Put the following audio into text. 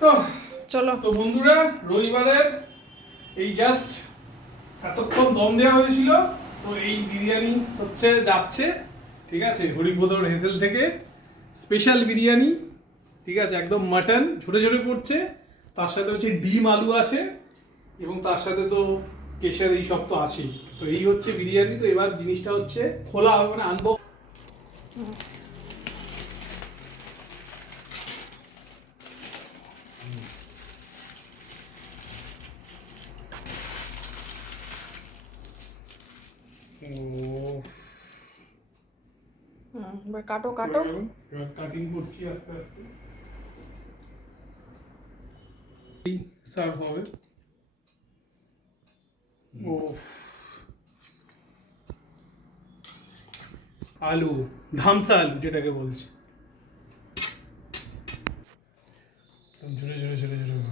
তো চলো তো বন্ধুরা, রবিবারের এই জাস্ট এতক্ষণ দম দেওয়া হয়েছিল, তো এই বিরিয়ানি হচ্ছে যাচ্ছে। ঠিক আছে, হরিবোদর হেসেল থেকে স্পেশাল বিরিয়ানি। ঠিক আছে, একদম মাটন ঝরে ঝরে পড়ছে, তার সাথে হচ্ছে ডিম আলু আছে, এবং তার সাথে তো কেশর এই সব তো আছেই। তো এই হচ্ছে বিরিয়ানি। তো এবার জিনিসটা হচ্ছে খোলা হবে, মানে আনবো। এবার কাটো কাটো। এবার কাটিং করছি আস্তে আস্তে, সার্ভ হবে। ও, আলু, ধামসা আলু যেটাকে বলছে, ঝরে ঝরে ঝরে ঝরে